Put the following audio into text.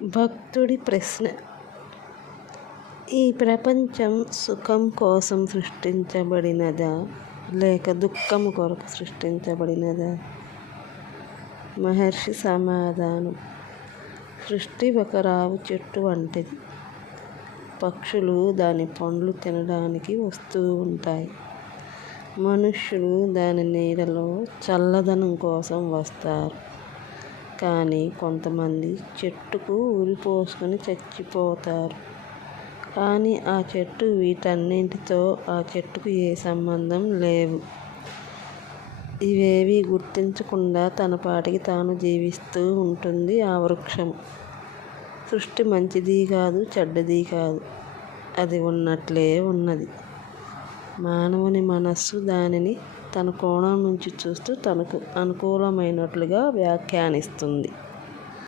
భక్తుడి ప్రశ్న: ఈ ప్రపంచం సుఖం కోసం సృష్టించబడినదా లేక దుఃఖము కొరకు సృష్టించబడినదా? మహర్షి సమాధానం: సృష్టి ఒక రావి చెట్టు వంటిది. పక్షులు దాని పండ్లు తినడానికి వస్తూ ఉంటాయి. మనుష్యులు దాని నీడలో చల్లదనం కోసం వస్తారు. కానీ కొంతమంది చెట్టుకు ఉరిపోసుకొని చచ్చిపోతారు. కానీ ఆ చెట్టు వీటన్నింటితో ఆ చెట్టుకు ఏ సంబంధం లేవు. ఇవేవీ గుర్తించకుండా తన పాటికి తాను జీవిస్తూ ఉంటుంది ఆ వృక్షం. సృష్టి మంచిది కాదు, చెడ్డది కాదు. అది ఉన్నట్లే ఉన్నది. మానవుని మనస్సు దానిని తన కోణం నుంచి చూస్తూ తనకు అనుకూలమైనట్లుగా వ్యాఖ్యానిస్తుంది.